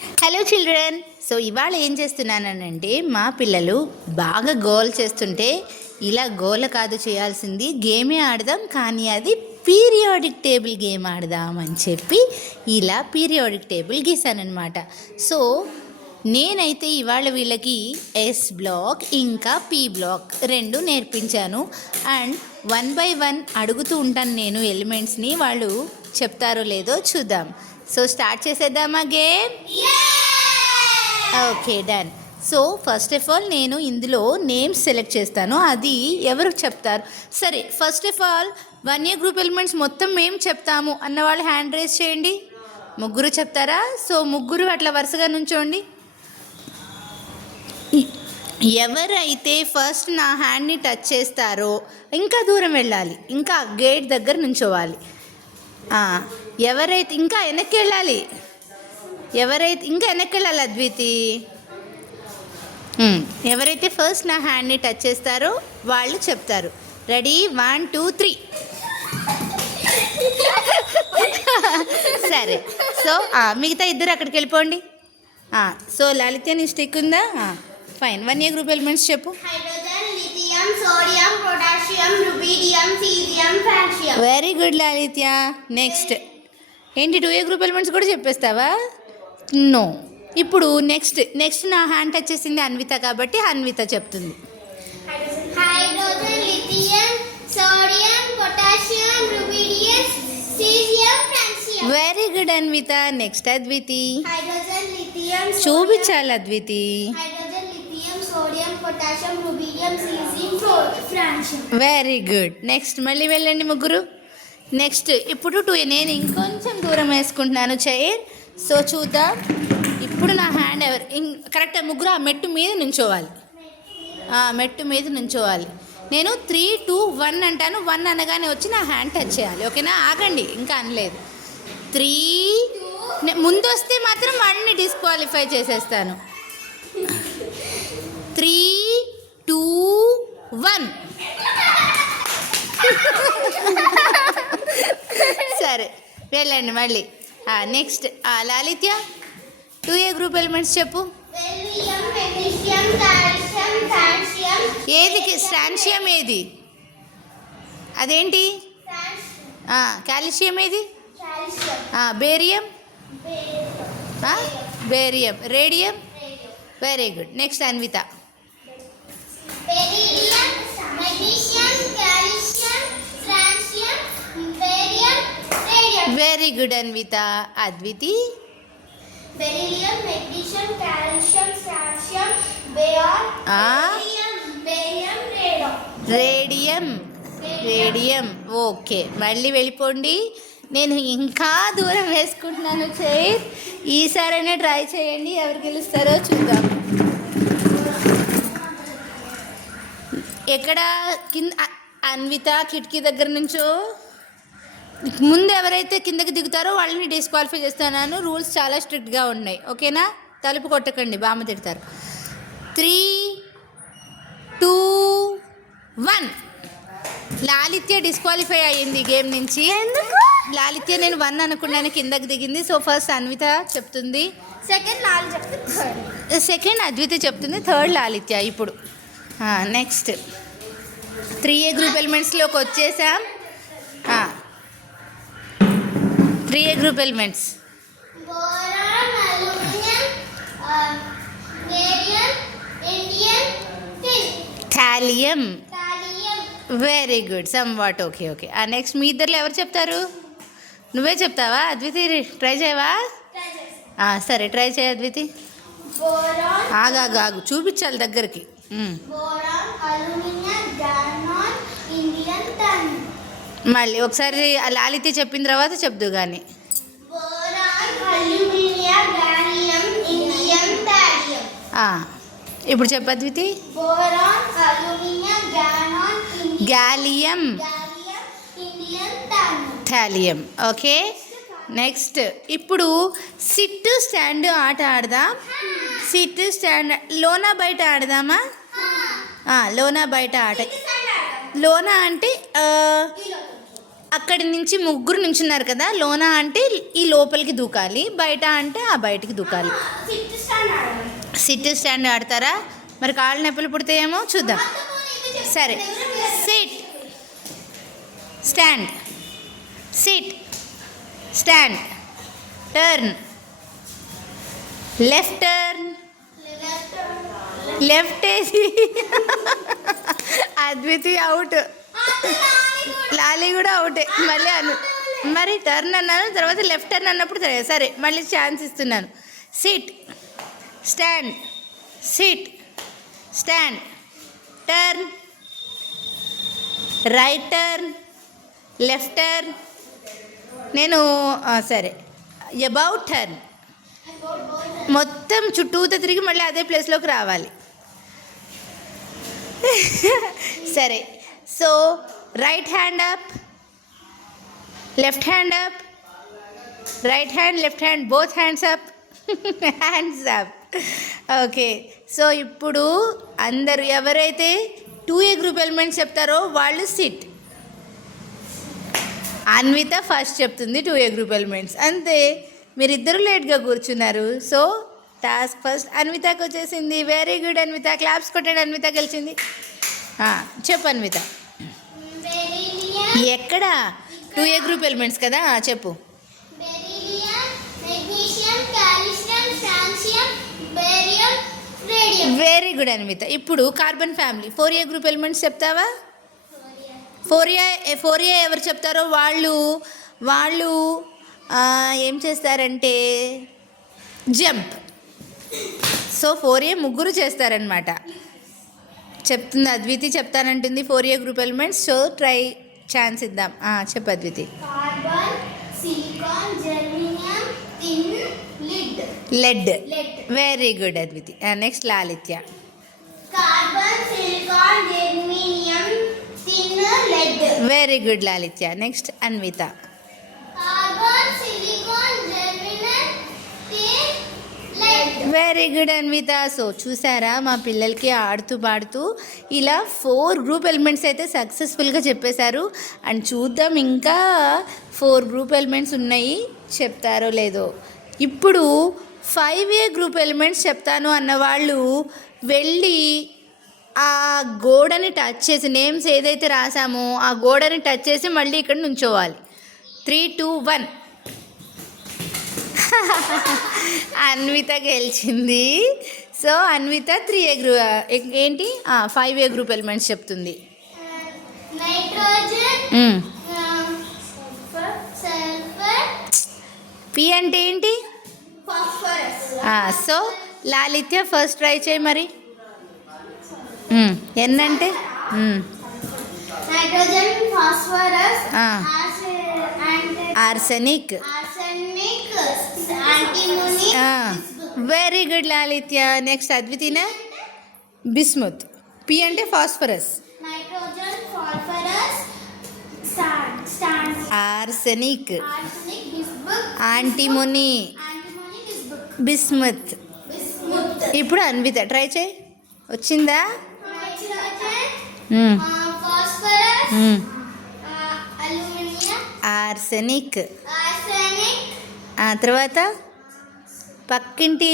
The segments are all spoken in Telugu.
Hello children. సో ఇవాళ ఏం చేస్తున్నానంటే మా పిల్లలు బాగా గోల్ చేస్తుంటే ఇలా గోల కాదు చేయాల్సింది, గేమే ఆడదాం, కానీ అది పీరియాడిక్ టేబుల్ గేమ్ ఆడదాం అని చెప్పి ఇలా పీరియాడిక్ టేబుల్ గీసానమాట. సో నేనైతే ఇవాళ వీళ్ళకి ఎస్ బ్లాక్ ఇంకా పీ బ్లాక్ రెండు నేర్పించాను. అండ్ 1 by 1 అడుగుతూ ఉంటాను నేను ఎలిమెంట్స్ని, వాళ్ళు చెప్తారో లేదో చూద్దాం. సో స్టార్ట్ చేసేద్దామా game? Okay, done. So first of all నేను ఇందులో నేమ్స్ సెలెక్ట్ చేస్తాను, అది ఎవరు చెప్తారు. సరే, first of all 1A group elements మొత్తం మేము చెప్తాము అన్న వాళ్ళు హ్యాండ్ రేస్ చేయండి. ముగ్గురు చెప్తారా? సో ముగ్గురు అట్లా వరుసగా నుంచోండి. ఎవరైతే ఫస్ట్ నా హ్యాండ్ని టచ్ చేస్తారో ఇంకా దూరం వెళ్ళాలి, ఇంకా గేట్ దగ్గర నుంచోవాలి. ఎవరైతే ఇంకా వెనక్కి వెళ్ళాలి, అద్వితి. ఎవరైతే ఫస్ట్ నా హ్యాండ్ని టచ్ చేస్తారో వాళ్ళు చెప్తారు. రెడీ? 1 2 3. సరే, సో మిగతా ఇద్దరు అక్కడికి వెళ్ళిపోండి. సో లలిత నీ స్టిక్ ఉందా? ఫైన్. 1A గ్రూప్ ఎలిమెంట్స్ చెప్పు. Sodium, potassium, rubidium, caesium, calcium. Very good Lalithya. Next ఏంటి? 2A గ్రూప్ ఎలిమెంట్స్ కూడా చెప్పేస్తావా? నో. ఇప్పుడు నెక్స్ట్ నా హ్యాండ్ టచ్ చేసింది అన్విత, కాబట్టి అన్విత చెప్తుంది. Hydrogen, lithium, sodium, potassium, rubidium, caesium, calcium. Very good Anvitha. Next Adviti. Hydrogen, lithium, చూపించాలి Adviti. Hydrogen, lithium, sodium, potassium, rubidium, caesium, calcium. Very good. Next మళ్ళీ వెళ్ళండి ముగ్గురు. నెక్స్ట్ ఇప్పుడు 2A. నేను ఇంకొంచెం దూరం వేసుకుంటున్నాను చైర్. సో చూద్దాం. ఇప్పుడు నా హ్యాండ్ కరెక్ట్ ముగ్గురు ఆ మెట్టు మీద నుంచోవాలి. మెట్టు మీద నుంచోవాలి. నేను 3 2 1 అంటాను. 1 అనగానే వచ్చి నా హ్యాండ్ టచ్ చేయాలి. ఓకేనా? ఆగండి, ఇంకా అనలేదు. 3 ముందు వస్తే మాత్రం 1ని డిస్క్వాలిఫై చేసేస్తాను. 3 2 1. సరే, వెళ్ళండి మళ్ళీ. నెక్స్ట్ లలిత్య, 2A గ్రూప్ ఎలిమెంట్స్ చెప్పు. ఏది స్ట్రాన్షియం? ఏది అదేంటి? కాల్షియం ఏది? Barium, radium. Very good. Next Anvitha. Very good Anvitha. Adviti. Beryllium, magnesium, calcium, calcium, radium. Okay, మళ్ళీ వెళ్ళిపోండి. నేను ఇంకా దూరం వేసుకుంటున్నాను చైర్. ఈసారైనా ట్రై చేయండి, ఎవరు గెలుస్తారో చూద్దాం. ఎక్కడ? కింద అన్విత కిటికీ దగ్గర నుంచో. ముందు ఎవరైతే కిందకి దిగుతారో వాళ్ళని డిస్క్వాలిఫై చేస్తున్నాను. రూల్స్ చాలా స్ట్రిక్ట్గా ఉన్నాయి. ఓకేనా? తలుపు కొట్టకండి, బామ్మ తిడతారు. 3 2 1. లాలిత్య డిస్క్వాలిఫై అయ్యింది గేమ్ నుంచి. లాలిత్య నేను 1 అనుకున్నాను, కిందకి దిగింది. సో ఫస్ట్ అన్విత చెప్తుంది, సెకండ్ అద్విత చెప్తుంది, థర్డ్ లాలిత్య. ఇప్పుడు నెక్స్ట్ 3A గ్రూప్ ఎలిమెంట్స్లోకి వచ్చేసాం. 3A group elements. Thallium. Very good. Somewhat. Okay. Next మీ ఇద్దరు ఎవరు చెప్తారు? నువ్వే చెప్తావా అద్వితి? ట్రై చేయవా? సరే, ట్రై చేయ అద్వితి. ఆగాగు, చూపించాలి దగ్గరికి. మళ్ళీ ఒకసారి లాలిత చెప్పిన తర్వాత చెప్దు కానీ. ఇప్పుడు చెప్పు Adviti. Gallium, thallium. Okay. Next ఇప్పుడు సిట్ స్టాండ్ ఆట ఆడదాం. సిట్ స్టాండ్ లోనా బయట ఆడదామా? లోనా బయట ఆట. లోనా అంటే అక్కడి నుంచి ముగ్గురు నుంచున్నారు కదా, లోన అంటే ఈ లోపలికి దూకాలి, బయట అంటే ఆ బయటికి దూకాలి. సిట్ స్టాండ్ ఆడతారా? మరి కాళ్ళు నొప్పులు పుడతాయేమో చూద్దాం. సరే, SIT stand, SIT stand, turn, left turn, left వేసి అద్వితి అవుట్, లాలి కూడా అవుటే. మళ్ళీ మరి టర్న్ అన్నాను, తర్వాత లెఫ్ట్ టర్న్ అన్నప్పుడు సరే మళ్ళీ ఛాన్స్ ఇస్తున్నాను. SIT stand, SIT stand, turn, right turn, left turn, నేను సరే అబౌట్ టర్న్, మొత్తం చుట్టూతో తిరిగి మళ్ళీ అదే ప్లేస్లోకి రావాలి. సరే, so right hand up, left hand up, right hand left hand both hands up, hands up. Okay, so ఇప్పుడు అందరు ఎవరైతే 2A గ్రూప్ ఎలిమెంట్స్ చెప్తారో వాళ్ళు సిట్. అన్విత ఫస్ట్ చెప్తుంది 2A గ్రూప్ ఎలిమెంట్స్. అంతే, మీరిద్దరూ లేట్గా కూర్చున్నారు. సో టాస్క్ ఫస్ట్ అన్వితకు వచ్చేసింది. వెరీ గుడ్ అన్విత, క్లాప్స్ కొట్టండి. అన్విత గెలిచింది. చెప్పు అన్విత. ఎక్కడ 2A గ్రూప్ ఎలిమెంట్స్ కదా, చెప్పు. Very good Anvitha. ఇప్పుడు carbon family 4A group elements చెప్తావా? 4A ఎవరు చెప్తారో వాళ్ళు ఏం చేస్తారంటే జంప్. సో 4A ముగ్గురు చేస్తారనమాట. చెప్తుంది అద్వితి, చెప్తానంటుంది 4A group elements. So try, chance ఇద్దాం. చెప్పు Adviti. Carbon, silicon, germanium, tin, lead. Very good Adviti. Next Lalithya. Carbon, silicon, germanium, tin, lead. Very good Lalithya. Next Anvitha. Carbon, silicon, germanium, tin, lead. Very good Anvitha. So చూసారా, మా పిల్లలకి ఆడుతూ పాడుతూ ఇలా 4 గ్రూప్ ఎలిమెంట్స్ అయితే సక్సెస్ఫుల్గా చెప్పేశారు. అండ్ చూద్దాం ఇంకా 4 గ్రూప్ ఎలిమెంట్స్ ఉన్నాయి, చెప్తారో లేదో. ఇప్పుడు 5A గ్రూప్ ఎలిమెంట్స్ చెప్తాను అన్నవాళ్ళు వెళ్ళి ఆ గోడని టచ్ చేసి, నేమ్స్ ఏదైతే రాసామో ఆ గోడని టచ్ చేసి మళ్ళీ ఇక్కడ నుంచోవాలి. 3, 2, 1. అన్విత గెలిచింది. సో అన్విత 3A గ్రూప్ ఏంటి 5A గ్రూప్ ఎలిమెంట్స్ చెప్తుంది. నైట్రోజన్, సల్ఫర్, పి అంటే ఏంటి? Phosphorus. So Lalithya first try చేయి మరి. ఎన్నంటే nitrogen, phosphorus, arsenic. Antimony. Very good Lalithya. Next అద్వితీనా? బిస్ముత్. పి అంటే phosphorus. Nitrogen, phosphorus, arsenic, arsenic, bismuth, antimony, bismuth. ఇప్పుడు అన్విత ట్రై చేయి. వచ్చిందా? Nitrogen, phosphorus, aluminium, arsenic. Arsenic, తర్వాత పక్కింటి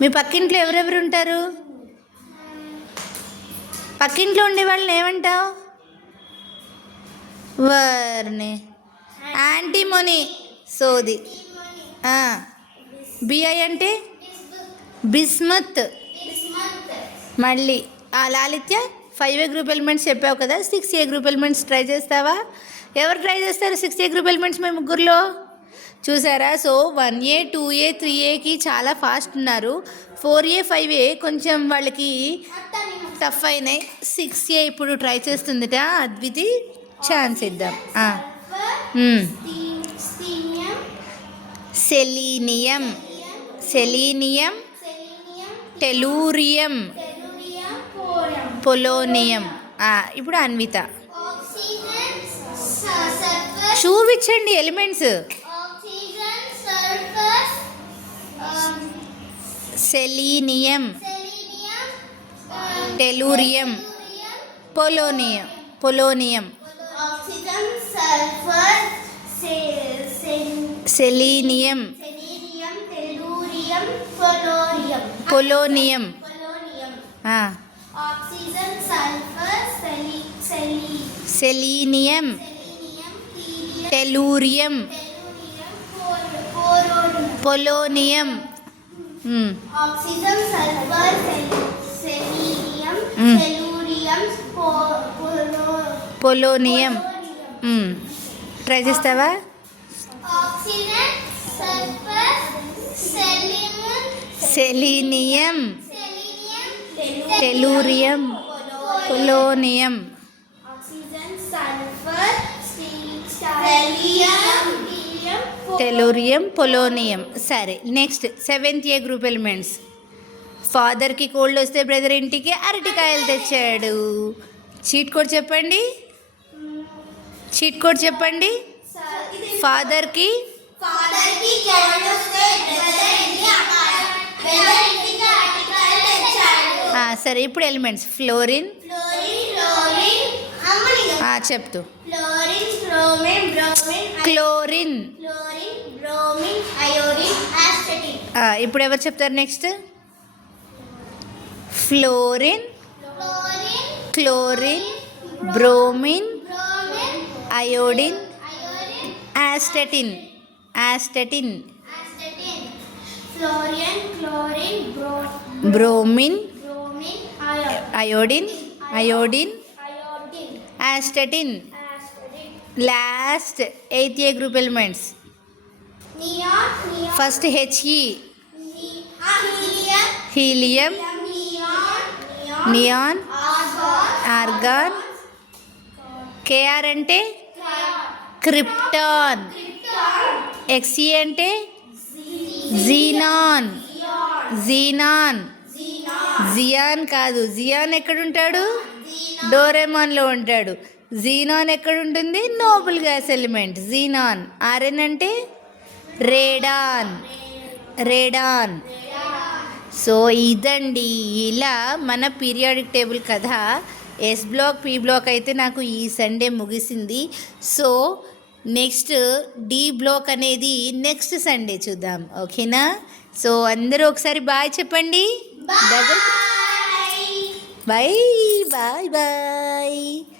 మీ పక్కింట్లో ఎవరెవరు ఉంటారు? పక్కింట్లో ఉండే వాళ్ళని ఏమంటావు? వర్ని. యాంటీమోనీ, సోది. బిఐ అంటే బిస్మత్. మళ్ళీ లాలిత్య 5A గ్రూప్ ఎలిమెంట్స్ చెప్పావు కదా, 6A గ్రూప్ ఎలిమెంట్స్ ట్రై చేస్తావా? ఎవరు ట్రై చేస్తారు 6A గ్రూప్ ఎలిమెంట్స్ మీ ముగ్గురులో? చూసారా? సో 1A, 2A, 3Aకి చాలా ఫాస్ట్ ఉన్నారు. 4A, 5A కొంచెం వాళ్ళకి టఫ్ అయినాయి. 6A ఇప్పుడు ట్రై చేస్తుందిట అద్వితి, ఛాన్స్ ఇద్దాం. Selenium, tellurium, polonium. ఇప్పుడు అన్విత చూపించండి elements. Selenium, tellurium, polonium. Polonium, oxygen, sulfur, selenium, selenium, tellurium, polonium. Polonium. Polonium. ఆ, Oxygen, sulfur, selenium, selenium, helium, tellurium, tellurium, polonium. Polonium. Oxygen, sulfur, selenium, Mm. tellurium, polonium. Try చేస్తావా? Oxygen, sulfur, selenium, selenium, selenium, tellurium, polonium. Oxygen, sulfur, selenium, helium, tellurium, polonium. సరే, నెక్స్ట్ 7th ఏ గ్రూప్ ఎలిమెంట్స్. ఫాదర్కి కోల్డ్ వస్తే బ్రదర్ ఇంటికి అరటికాయలు తెచ్చాడు. చీట్ కోడ్ చెప్పండి, చీట్ కోడ్ చెప్పండి. ఫాదర్కి Father की cold వస్తే brother ఇంటికి అరటికాయలు తెచ్చాడు. సరే, ఇప్పుడు ఎలిమెంట్స్. ఫ్లోరిన్, Fluorine, అమ్మని చెప్తూ. Fluorine, bromine, chlorine. chlorine, bromine, iodine, astatine. ఇప్పుడు ఎవరు చెప్తారు next? Fluorine, Chlorine, chlorine, bromine, bromine, iodine, iodine, యాస్టటిన్. astatine. Fluorine, chlorine, bromine, bromine, iodine, iodine, యాస్టటిన్. astatine. Last 8th ఏ group elements. Neon, first హెచ్ఈ, helium, helium, neon, neon, argon, organ. KR అంటే క్రిప్టాన్. ఎక్స్ఈ అంటే జీనాన్. జీనాన్, జియాన్ కాదు. జియాన్ ఎక్కడుంటాడు? డోరెమాన్లో ఉంటాడు. జీనాన్ ఎక్కడుంటుంది? Nobel gas element xenon. RN అంటే రేడాన్. రేడాన్. సో ఇదండి, ఇలా మన పీరియాడిక్ టేబుల్ కథ. ఎస్ బ్లాక్, పి బ్లాక్ అయితే నాకు ఈ సండే ముగిసింది. సో నెక్స్ట్ డి బ్లాక్ అనేది నెక్స్ట్ సండే చూద్దాం, ఓకేనా? సో అందరూ ఒకసారి బాయ్ చెప్పండి. Bye. Bye bye bye.